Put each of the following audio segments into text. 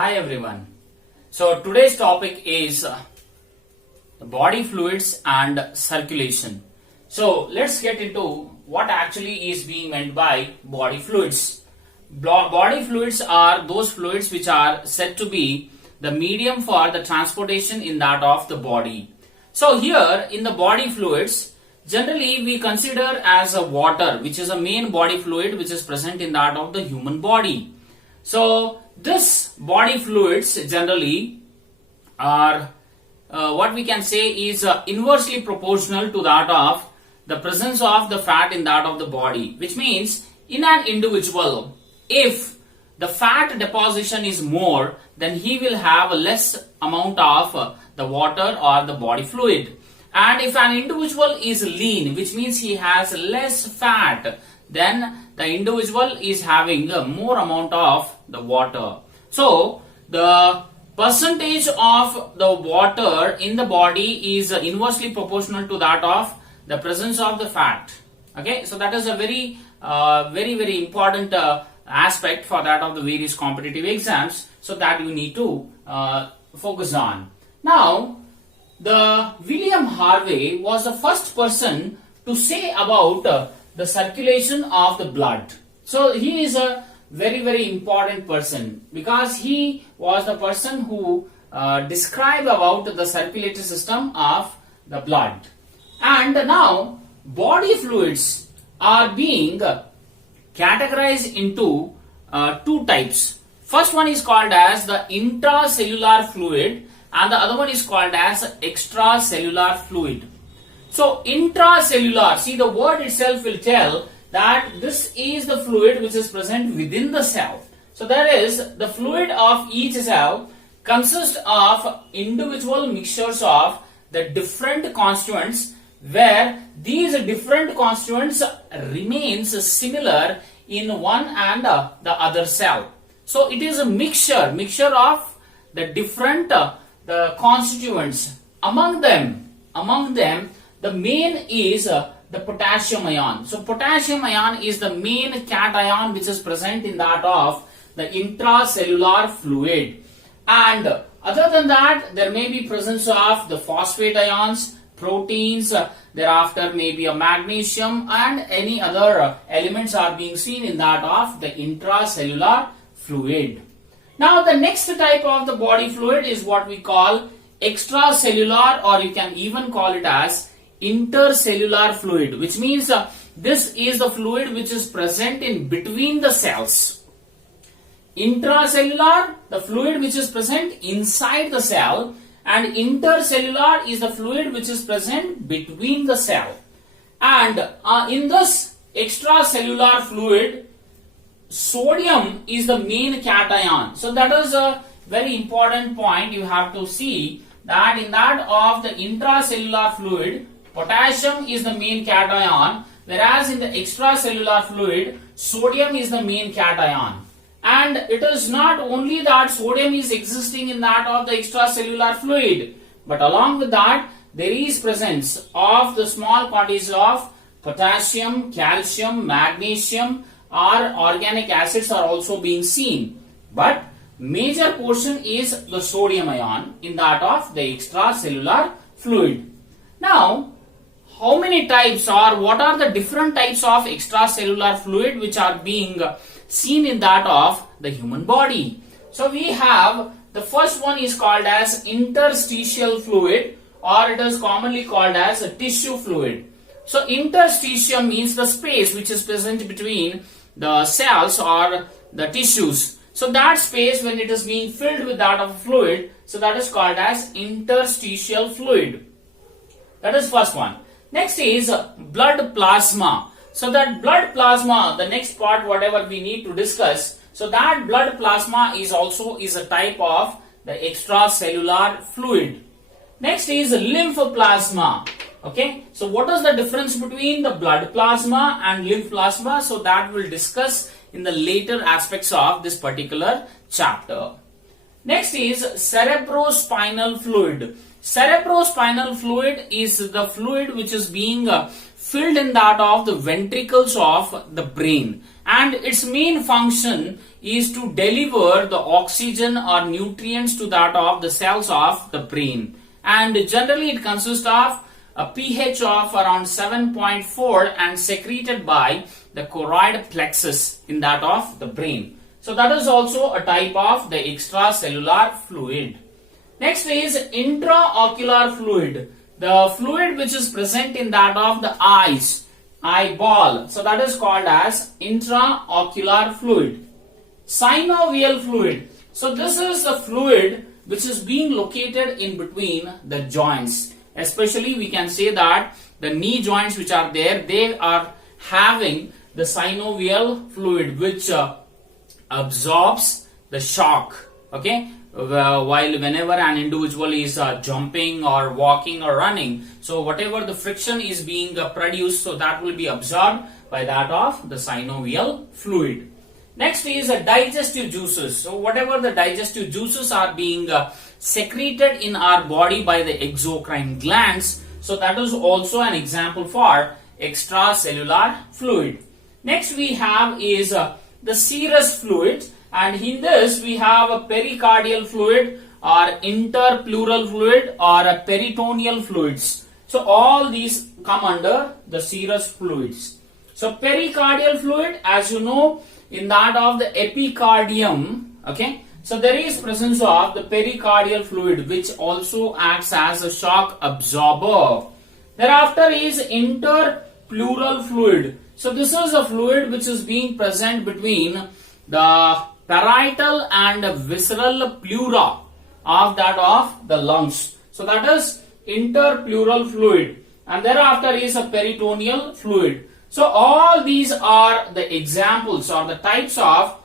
Hi everyone. So today's topic is the body fluids and circulation. So let's get into what actually is being meant by body fluids. Body fluids are those fluids which are said to be the medium for the transportation in that of the body. So here in the body fluids, generally we consider as a water, which is a main body fluid which is present in that of the human body. So this body fluids generally are what we can say is inversely proportional to that of the presence of the fat in that of the body, which means in an individual, if the fat deposition is more, then he will have a less amount of the water or the body fluid. And if an individual is lean, which means he has less fat, then the individual is having a more amount of the water. So the percentage of the water in the body is inversely proportional to that of the presence of the fat. Okay, so that is a very very important aspect for that of the various competitive exams, so that you need to focus on. Now, the William Harvey was the first person to say about the circulation of the blood. So he is a very important person because he was the person who described about the circulatory system of the blood. And now body fluids are being categorized into two types. First one is called as the intracellular fluid and the other one is called as extracellular fluid. So intracellular, see the word itself will tell that this is the fluid which is present within the cell. So that is, the fluid of each cell consists of individual mixtures of the different constituents, where these different constituents remains similar in one and the other cell. So it is a mixture of the different the constituents. Among them the main is the potassium ion. So potassium ion is the main cation which is present in that of the intracellular fluid. And other than that, there may be presence of the phosphate ions, proteins, thereafter maybe a magnesium and any other elements are being seen in that of the intracellular fluid. Now the next type of the body fluid is what we call extracellular, or you can even call it as intercellular fluid, which means this is the fluid which is present in between the cells. Intracellular, the fluid which is present inside the cell, and intercellular is the fluid which is present between the cell. And in this extracellular fluid, sodium is the main cation. So that is a very important point. You have to see that in that of the intracellular fluid, potassium is the main cation, whereas in the extracellular fluid, sodium is the main cation. And it is not only that sodium is existing in that of the extracellular fluid, but along with that, there is presence of the small quantities of potassium, calcium, magnesium, or organic acids are also being seen. But major portion is the sodium ion in that of the extracellular fluid. Now, how many types or what are the different types of extracellular fluid which are being seen in that of the human body? So we have the first one is called as interstitial fluid, or it is commonly called as a tissue fluid. So interstitium means the space which is present between the cells or the tissues. So that space, when it is being filled with that of fluid, so that is called as interstitial fluid. That is first one. Next is blood plasma. So that blood plasma, the next part whatever we need to discuss, so that blood plasma is also a type of the extracellular fluid. Next is lymph plasma. Okay, so what is the difference between the blood plasma and lymph plasma? So that we'll discuss in the later aspects of this particular chapter. Next is cerebrospinal fluid. Cerebrospinal fluid is the fluid which is being filled in that of the ventricles of the brain, and its main function is to deliver the oxygen or nutrients to that of the cells of the brain, and generally it consists of a pH of around 7.4 and secreted by the choroid plexus in that of the brain. So that is also a type of the extracellular fluid. Next is intraocular fluid, the fluid which is present in that of the eyes, eyeball. So that is called as intraocular fluid. Synovial fluid. So this is the fluid which is being located in between the joints. Especially we can say that the knee joints which are there, they are having the synovial fluid which absorbs the shock. Okay, while whenever an individual is jumping or walking or running, so whatever the friction is being produced, so that will be absorbed by that of the synovial fluid. Next is digestive juices. So whatever the digestive juices are being secreted in our body by the exocrine glands, so that is also an example for extracellular fluid. Next we have is the serous fluid, and in this we have a pericardial fluid or interpleural fluid or a peritoneal fluids. So all these come under the serous fluids. So pericardial fluid, as you know, in that of the epicardium, okay, so there is presence of the pericardial fluid which also acts as a shock absorber. Thereafter is interpleural fluid. So this is a fluid which is being present between the parietal and visceral pleura of that of the lungs. So that is interpleural fluid, and thereafter is a peritoneal fluid. So all these are the examples or the types of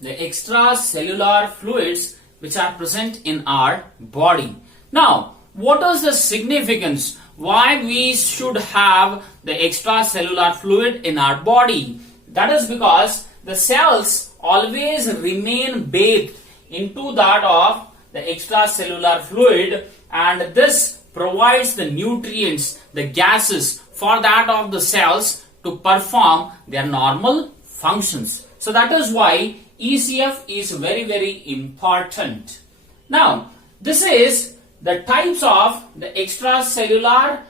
the extracellular fluids which are present in our body. Now, what is the significance? Why we should have the extracellular fluid in our body? That is because the cells always remain bathed into that of the extracellular fluid, and this provides the nutrients, the gases for that of the cells to perform their normal functions. So that is why ECF is very important. Now, this is the types of the extracellular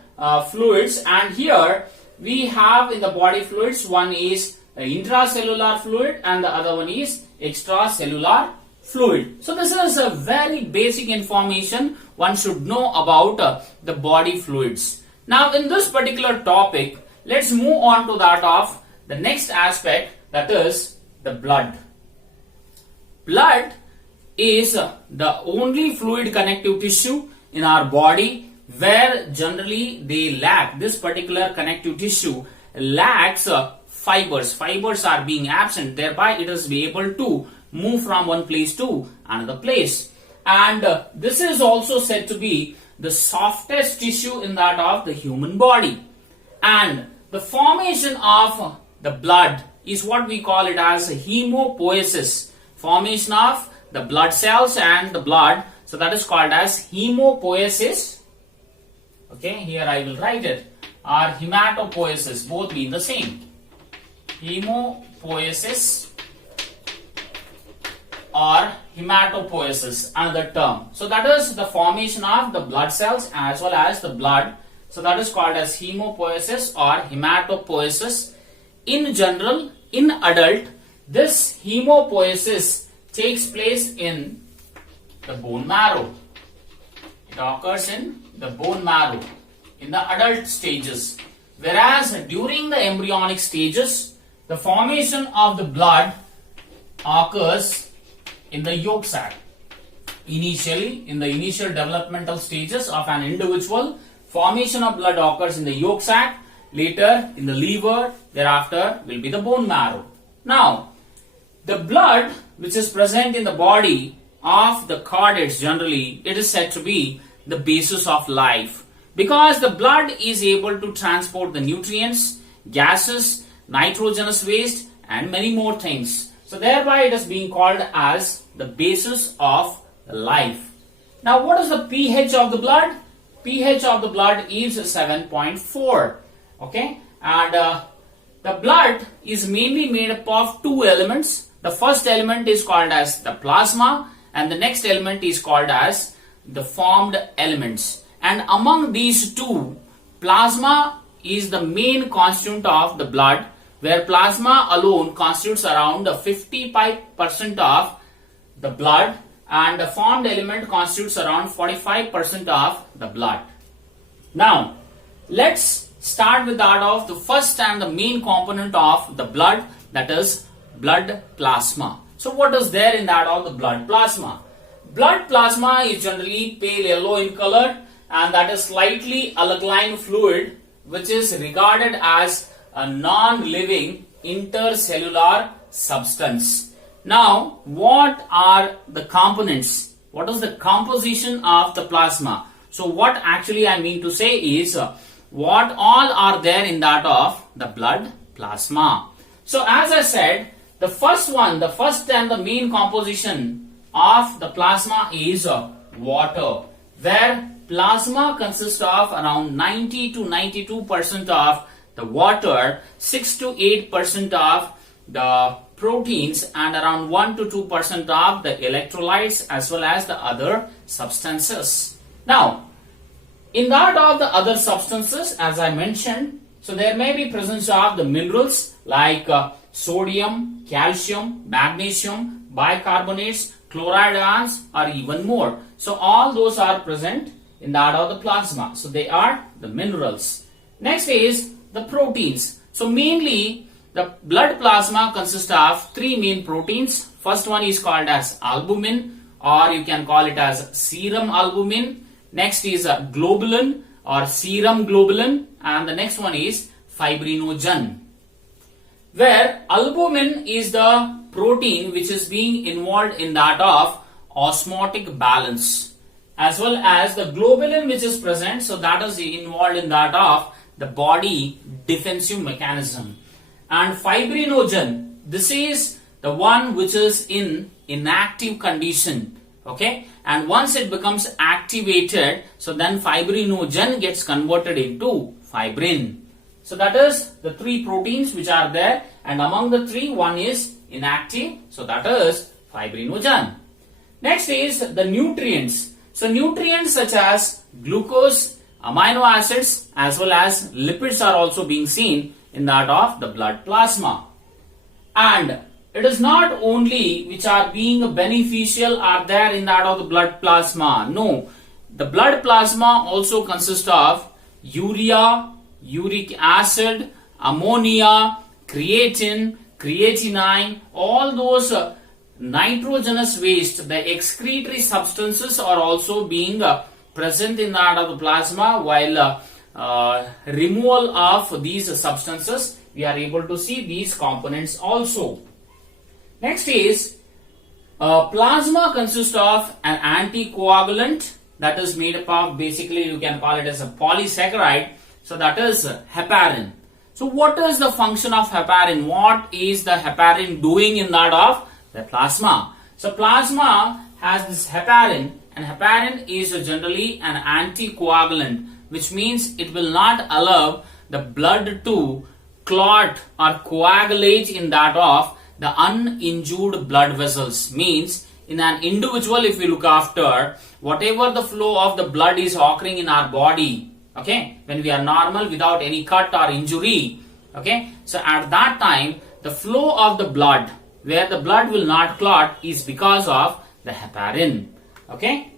fluids, and here we have in the body fluids, one is the intracellular fluid and the other one is extracellular fluid. So this is a very basic information one should know about the body fluids. Now in this particular topic, let's move on to that of the next aspect, that is the blood. Blood is the only fluid connective tissue in our body where generally they lack, this particular connective tissue lacks fibers. Fibers are being absent, thereby it is be able to move from one place to another place. And this is also said to be the softest tissue in that of the human body. And the formation of the blood is what we call it as hemopoiesis. Formation of the blood cells and the blood, so that is called as hemopoiesis. Okay, here I will write it, or hematopoiesis, both mean the same. Hemopoiesis or hematopoiesis, another term. So that is the formation of the blood cells as well as the blood. So that is called as hemopoiesis or hematopoiesis. In general, in adult, this hemopoiesis takes place in the bone marrow. It occurs in the bone marrow in the adult stages. Whereas during the embryonic stages, the formation of the blood occurs in the yolk sac. Initially, in the initial developmental stages of an individual, formation of blood occurs in the yolk sac, later in the liver, thereafter will be the bone marrow. Now, the blood which is present in the body of the chordates, generally, it is said to be the basis of life, because the blood is able to transport the nutrients, gases, nitrogenous waste and many more things. So thereby it is being called as the basis of life. Now, what is the pH of the blood? pH of the blood is 7.4. Okay, and the blood is mainly made up of two elements. The first element is called as the plasma, and the next element is called as the formed elements. And among these two, plasma is the main constituent of the blood, where plasma alone constitutes around 55% of the blood, and the formed element constitutes around 45% of the blood. Now, let's start with that of the first and the main component of the blood, that is blood plasma. So what is there in that of the blood plasma? Blood plasma is generally pale yellow in color, and that is slightly alkaline fluid, which is regarded as a non-living intercellular substance. Now, what are the components? What is the composition of the plasma? So what actually I mean to say is what all are there in that of the blood plasma. So as I said, the first and the main composition of the plasma is water, where plasma consists of around 90 to 92% of the water, 6 to 8% of the proteins, and around 1 to 2% of the electrolytes as well as the other substances. Now, in that of the other substances, as I mentioned, so there may be presence of the minerals like sodium, calcium, magnesium, bicarbonates, chloride ions, or even more. So all those are present in that of the plasma. So they are the minerals. Next is the proteins. So mainly the blood plasma consists of three main proteins. First one is called as albumin, or you can call it as serum albumin. Next is globulin or serum globulin, and the next one is fibrinogen, where albumin is the protein which is being involved in that of osmotic balance, as well as the globulin which is present, so that is involved in that of the body defensive mechanism. And fibrinogen, this is the one which is in inactive condition. Okay, and once it becomes activated, so then fibrinogen gets converted into fibrin. So that is the three proteins which are there, and among the three, one is inactive, so that is fibrinogen. Next is the nutrients. So nutrients such as glucose, amino acids, as well as lipids are also being seen in that of the blood plasma. And it is not only which are being beneficial are there in that of the blood plasma. No, the blood plasma also consists of urea, uric acid, ammonia, creatine, creatinine, all those nitrogenous waste, the excretory substances are also being present in that of the plasma, while removal of these substances, we are able to see these components also. Next is plasma consists of an anticoagulant that is made up of, basically you can call it as a polysaccharide, so that is heparin. So what is the function of heparin? What is the heparin doing in that of the plasma? So plasma has this heparin, and heparin is generally an anticoagulant, which means it will not allow the blood to clot or coagulate in that of the uninjured blood vessels. Means in an individual, if we look after, whatever the flow of the blood is occurring in our body, okay, when we are normal without any cut or injury, okay, so at that time the flow of the blood, where the blood will not clot, is because of the heparin. Okay,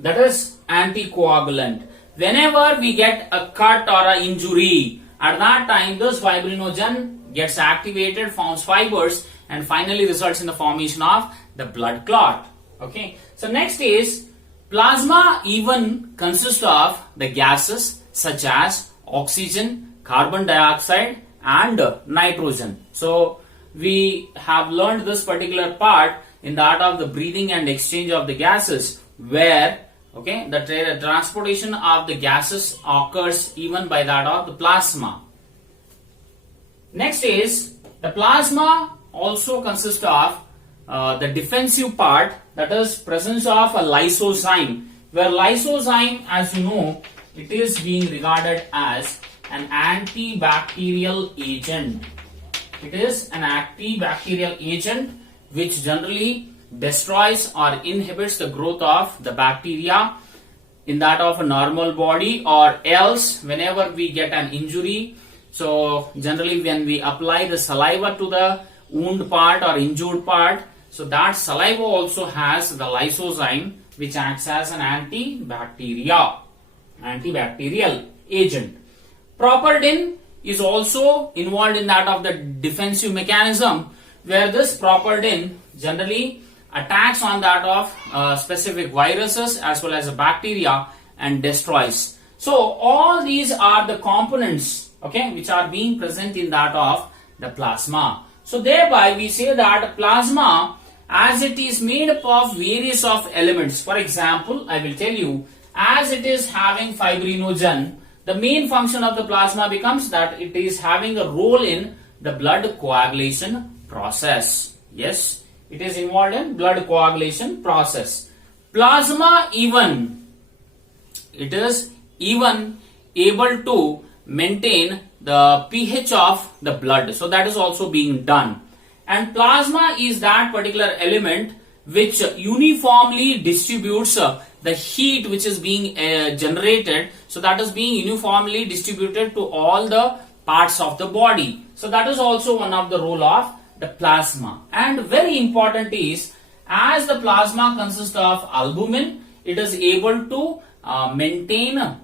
that is anticoagulant. Whenever we get a cut or an injury, at that time this fibrinogen gets activated, forms fibers, and finally results in the formation of the blood clot. Okay, so next is plasma even consists of the gases such as oxygen, carbon dioxide, and nitrogen. So we have learned this particular part in that of the breathing and exchange of the gases, where okay, the transportation of the gases occurs even by that of the plasma. Next is the plasma also consists of the defensive part, that is presence of a lysozyme, where lysozyme, as you know, it is being regarded as an antibacterial agent. It is an antibacterial agent which generally destroys or inhibits the growth of the bacteria in that of a normal body, or else whenever we get an injury, so generally when we apply the saliva to the wound part or injured part, so that saliva also has the lysozyme which acts as an antibacterial agent. Properdin is also involved in that of the defensive mechanism, where this properdin generally attacks on that of specific viruses as well as a bacteria and destroys. So all these are the components, okay, which are being present in that of the plasma. So thereby we say that plasma, as it is made up of various of elements. For example, I will tell you, as it is having fibrinogen, the main function of the plasma becomes that it is having a role in the blood coagulation process. Yes, it is involved in blood coagulation process. Plasma it is even able to maintain the pH of the blood. So that is also being done. And plasma is that particular element which uniformly distributes the heat which is being generated. So that is being uniformly distributed to all the parts of the body. So that is also one of the role of the plasma. And very important is, as the plasma consists of albumin, it is able to maintain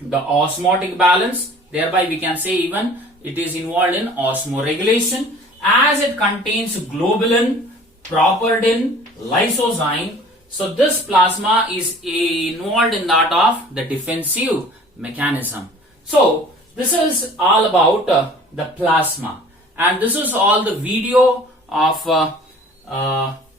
the osmotic balance. Thereby we can say even it is involved in osmoregulation. As it contains globulin, properdin, lysozyme, so this plasma is involved in that of the defensive mechanism. So this is all about the plasma, and this is all the video of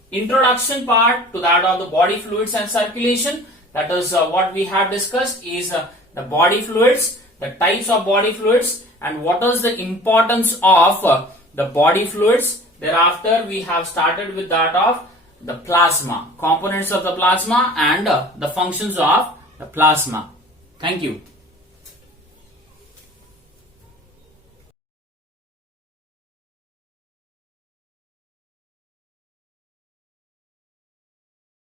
introduction part to that of the body fluids and circulation. That is what we have discussed is the body fluids, the types of body fluids, and what is the importance of the body fluids. Thereafter we have started with that of the plasma, components of the plasma and the functions of the plasma. Thank you.